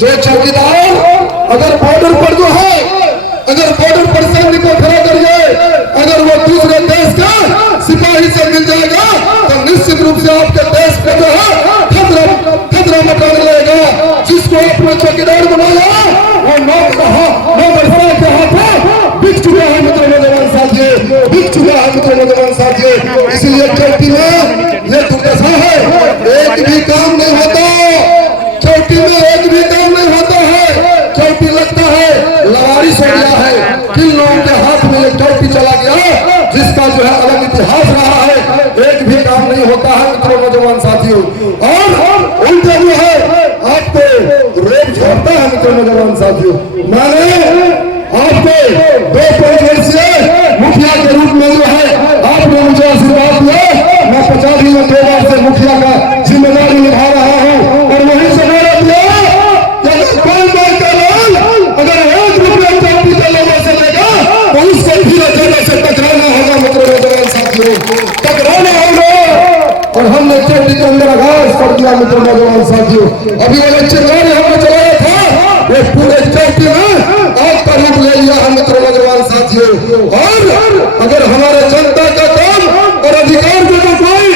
जो चौकीदार अगर बॉर्डर पर जो है, अगर बॉर्डर पर सैन्य को खड़ा करिए, अगर वो दूसरे देश का सिपाही से मिल जाएगा तो निश्चित रूप से आपके देश पे जो है खतरा मचाने लगेगा। जिसको अपना चौकीदार बनाया वो नौबरसा के हाथों बिक चुका है मित्र नौजवान साथियों, बिक चुका है मित्र नौजवान साथियों। इसलिए चौकी में ये दुर्दशा है, एक भी काम नहीं होता चौकी में, एक भी काम नहीं होता है। चौकी लगता है लवारिस हो गया है, किन लोगों के हाथ में एक चौकी चला गया जिसका जो है अलग इतिहास रहा है, एक भी काम नहीं होता है मित्रों नौजवान साथियों। और उल्टा जो है आपको रेप झोंकता है मित्रों नौजवान साथियों। मैंने आपको 2-5 वर्षीय मुखिया के रूप में जो है आपने मुझे आशीर्वाद दिया, मैं 50 दिनों के बाद से मुखिया का जिम्मेदारी निभा रहा हूँ। और वही समय दिया अगर 1 रुपया चौकी के लोगों से लेगा तो उसको धीरे धीरे से टकराना होगा मित्रों नौजवान साथियों, टकराना होगा। और हमने चौकी के अंदर आगाज कर दिया मित्रों नौजवान साथियों। अभी वो चिंगारी हमने चलाया था, वो पूरे चौकी में आग का रूप ले लिया है मित्रों नौजवान साथियों। और अगर हमारे जनता का काम और अधिकार को जो कोई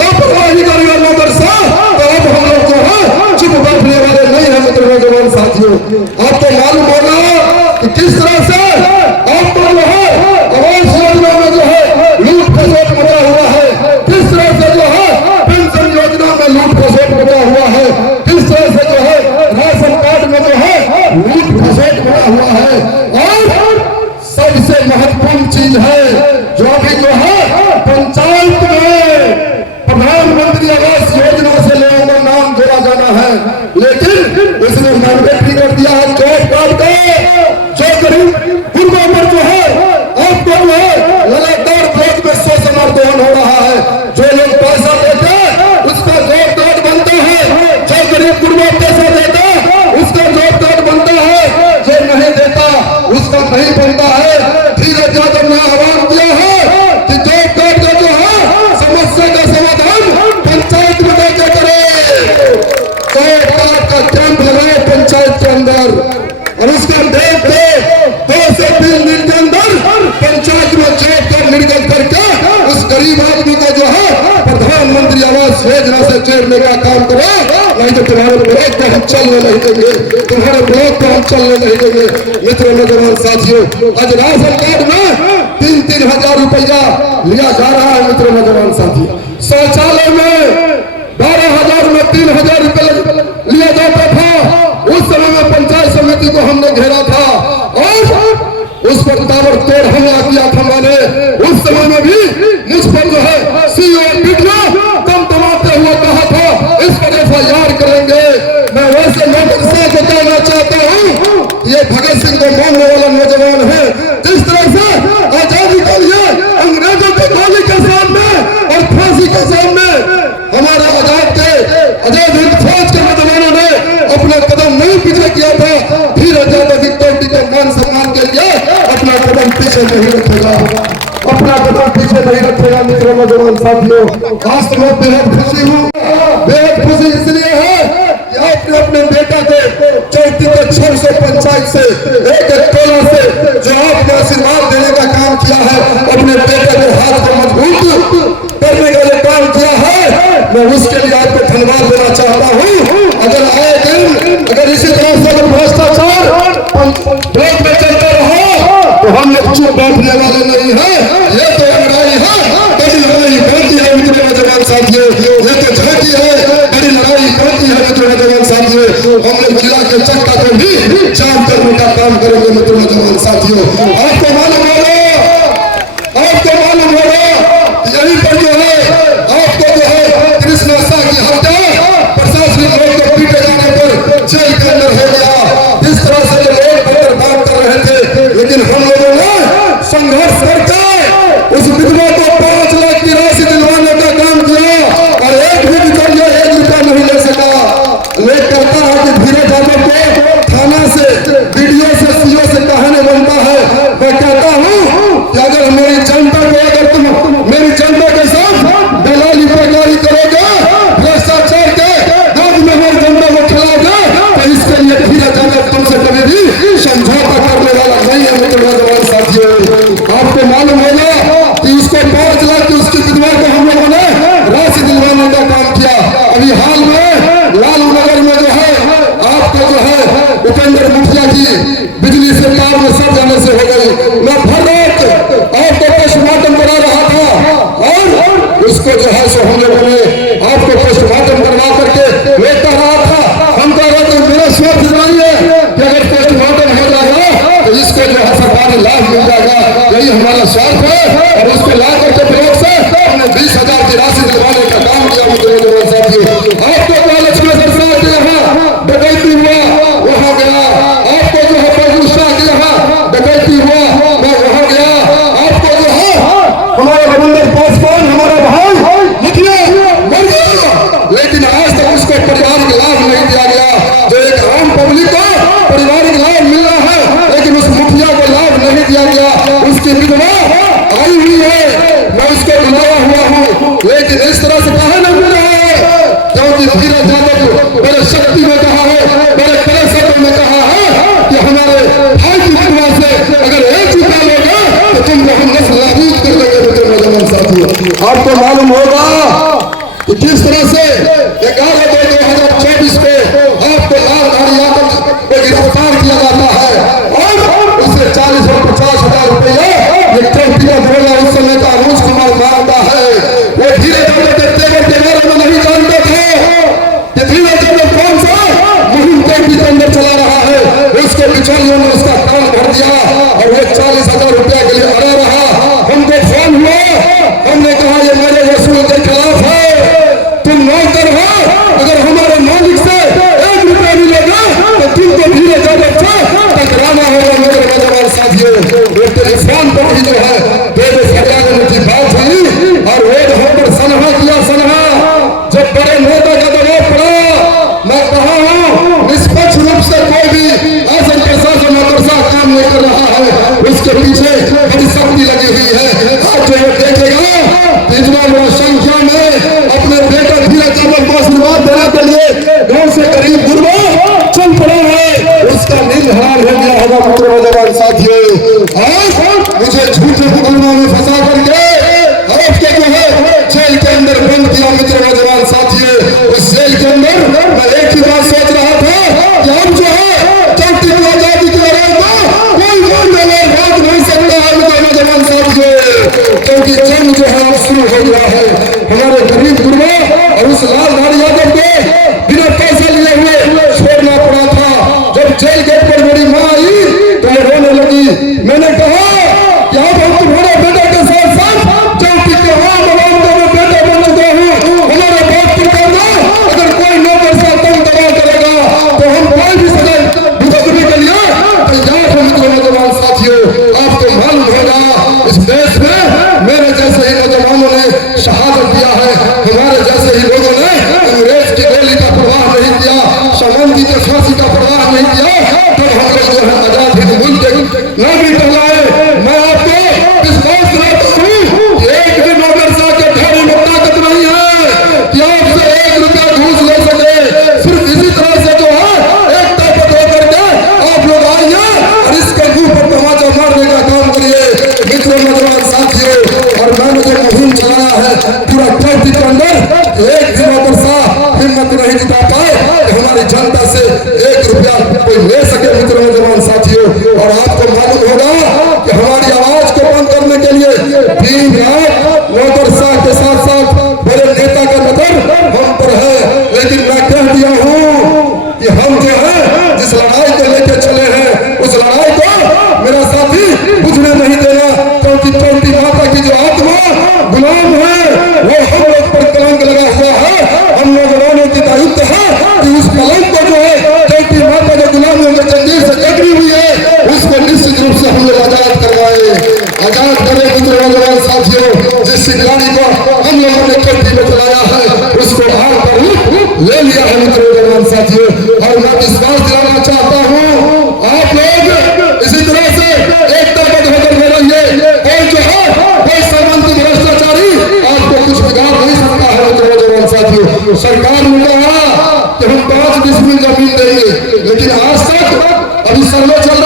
लापरवाही करेगा मदरसा तो अब हम लोग जो है चुप बैठने वाले नहीं है मित्रों नौजवान साथियों। आपको मालूम होगा कि किस तरह से आपको जो है आवास योजना में जो है लूट खसोट मचा हुआ है, किस तरह से जो है पेंशन योजना में लूट खसोट मचा हुआ है, किस तरह से जो है राशन कार्ड में जो है लूट खसोट मचा हुआ है। और सबसे महत्वपूर्ण चीज है जो अभी जो है पंचायत में प्रधानमंत्री आवास योजना से लोगों का नाम जोड़ा जाना है, लेकिन इसने मैंडेटरी कर दिया है जॉब कार्ड का। जो गरीब गुर्बों पर जो है आपको जो है लगातार वोट में 100 से मर्दोहन हो रहा है। जो लोग पैसा देते उसका जॉब कार्ड बनता है, जो गरीब गुर्बों पैसा देता उसका जॉब कार्ड बनता है, जो नहीं देता उसका नहीं बनता है। धीरज यादव ने आह्वान किया है कि जॉब कार्ड का जो है समस्या का समाधान पंचायत में जाके करे, जॉब कार्ड का कैंप लगाए पंचायत के अंदर और उसका देख दे 2 से 3 दिन के अंदर पंचायत में जॉब कार्ड निर्गत करके उस गरीब आदमी को जो है प्रधानमंत्री आवास योजना से जोड़ने का काम करो। नहीं तो तुम्हारे ब्लॉक को हम चलने नहीं देंगे, तुम्हारे ब्लॉक को हम चलने नहीं देंगे। मित्रों नौजवान साथियों, आज राशन कार्ड में 3-3 हजार रुपया लिया जा रहा है मित्रों नौजवान साथियों। शौचालय में 12,000 में 3,000 रुपये लिया जाता था। उस समय में पंचायत समिति को हमने घेरा था और उस पर ताबड़तोड़ हमला किया था मैंने। उस समय में भी मुझ पर जो है सीओ कम दबाते हुए कहा था इस पर FIR करेंगे। मैं वैसे मदरसा को कहना चाहता हूँ, ये भगत सिंह को मानने वाला नौजवान है। जिस तरह से आजादी के लिए अंग्रेजों की गोली के सामने और फांसी के सामने हमारे आजाद हिंद फौज के नौजवानों ने अपना कदम नहीं पीछे किया था, धीरज यादव की के मान सम्मान के लिए अपना कदम पीछे नहीं रखेगा, अपना कदम पीछे नहीं रखेगा। मित्रों नौजवान साथियों, आज तो मैं बेहद खुशी हूँ, बेहद खुशी इसलिए है कि आपने अपने बेटा को चौकी के 600 पंचायत से एक टोला से जो आपने आशीर्वाद देने का काम किया है, अपने बेटे के हाथ को मजबूत करने का जो काम किया है, मैं उसके लिए आपको धन्यवाद देना चाहता हूँ। अगर आए दिन अगर इसी तरह से भ्रष्टाचार ब्लॉक में चलता रहा तो हम लोग चुप बैठने वाले नहीं है। ये तो लड़ाई है, बड़ी लड़ाई करती है मित्रों नौजवान साथियों, ये तो झांकी है, बड़ी लड़ाई करती है मित्रों नौजवान साथियों। हम लोग जिला के चक्का को भी जाम करने का काम करेंगे मित्रों नौजवान साथियों। आपको मालूम होगा यही पर जो है आपको जो है कृष्णा शाह की हत्या प्रशासनिक लोग को पीटे जाने पर जेल के अंदर हो गया। इस तरह से जो लोग बात कर रहे थे, लेकिन हम लोगों ने संघर्ष करके उस 11/2/2024 को आपको लालधारी यादव को गिरफ्तार किया जाता है और उसे 40 और 50,000 रुपया ये चौकी का दरोगा उस समय का अनुज कुमार मांगता है। वो धीरे धीरे देखते हुए के बारे में नहीं जानते थे कि धीरे धीरे कौन सा मुहिम चौकी के अंदर चला रहा है। उसके बिचौलियों ने उसका कान भर दिया और वो 40,000 रुपया के लिए अड़ा रहा। हमको फोन हुआ, हमने कहा ये मेरे वसूल के खिलाफ है, तुम नौकर हो, अगर हमारे मालिक से 1 रुपया मिलेगा तो तुमको धीरे धीरे टकराना होगा। मेरे नौजवान साथियों, वो टेलीफोन पर भी जो है बेबे फरियाद की बात हुई और वो हम पर सलाह किया। सलाह जब बड़े नेता का दबाव पड़ा, मैं कहा हूं निष्पक्ष रूप से कोई भी ऐसा प्रशासन मदरसा काम नहीं कर रहा है, उसके पीछे बड़ी शक्ति लगी हुई है। आज जो ये देखेगा इतना बड़ा संख्या में अपने बेटा धीरज यादव को आशीर्वाद देने के लिए गांव से करीब गुरबा चल पड़ा है, उसका नींद हराम हो गया होगा। मित्र नौजवान साथियों, आज मुझे झूठे मुकदमा में फंसा करके आपके जो है जेल के अंदर बंद किया। मित्र नौजवान साथियों, उस जेल के अंदर मैं एक ही बात सोच रहा था कि हम जो है चौथी की आजादी की लड़ाई को कोई रोक नहीं सकता है। मित्र नौजवान साथियों, क्योंकि जंग जो है शुरू हो गया है। हमारे गरीब गुरबा और उस लालधारी यादव को बिना पैसे लिए हुए छोड़ना पड़ा था। जब जेल गेट पर मेरी माँ आई तो ये रोने लगी। मैंने कहा कि अब हम तुम्हारे बेटे के साथ साथ चौकी के आम आवाम दोनों बेटे बन चुके हैं। हमारे बात पर करना, अगर कोई नौकर सा तुम दबाव करेगा तो हम कोई भी सजा भुगतने के लिए तैयार हैं। मित्र नौजवान साथियों, आपको मालूम होगा इस देश में मेरे जैसे ही नौजवानों ने शहादत दिया है, हमारे जैसे ही लोगों ने अंग्रेज की गोली का परवाह नहीं किया, सामंती के फांसी का परवाह नहीं किया, तब हम लोग जो है आजाद हिंद मुल्क के नागरिक कहलाए। मैं आपको विश्वास दिलाता हूँ एक भी मदरसा के ढेरी में ताकत नहीं है कि आपसे 1 रुपया घूस ले सके। सिर्फ इसी तरह से जो है एक ताकत होकर के आप लोग आइए और इसके मुंह पर तमाचा मारने का काम करिए। मित्र नौजवान साथियों, और मैंने जो मुहिम चलाया है पूरा चौकी के अंदर एक भी मदरसा हिम्मत नहीं जुटा पाए कि हमारी जनता से 1 रुपया कोई ले सके। मित्र नौजवान साथियों, और आपको मालूम होगा कि हमारी आवाज को बंद करने के लिए 3 लाख मदरसा के साथ साथ बड़े नेता का नजर हम पर है। लेकिन मैं कह दिया हूँ कि हम जो है जिस लड़ाई को लेकर चले हैं उस लड़ाई को मेरा साथी बुझने नहीं देना, क्योंकि चौथी माता की जो आत्मा गुलाम है वो हम लोग पर कलंक लगा हुआ है। हम नौजवानों की दायित्व है कि उस कलंक को जो है चौथी माता जो गुलामियों के जंजीर से जकड़ी हुई है उसको निश्चित रूप से हम लोग आजाद करवाए, आजाद करें। मित्र नौजवान साथियों, जिस गाड़ी को हम लोगों ने चौथी में चलाया है उसको भाग कर ले लिया है। मित्र नौजवान साथियों, और मैं विश्वास दिलाना चाहता हूँ आप लोग इसी तरह से एकताबद्ध होकर रहिए। और जो है कोई सामंती भ्रष्टाचारी आपको कुछ बिगाड़ नहीं सकता है। मित्र नौजवान साथियों, सरकार ने कहा कि हम 5 डिसमिल जमीन देंगे, लेकिन आज तक अभी सर्वे चल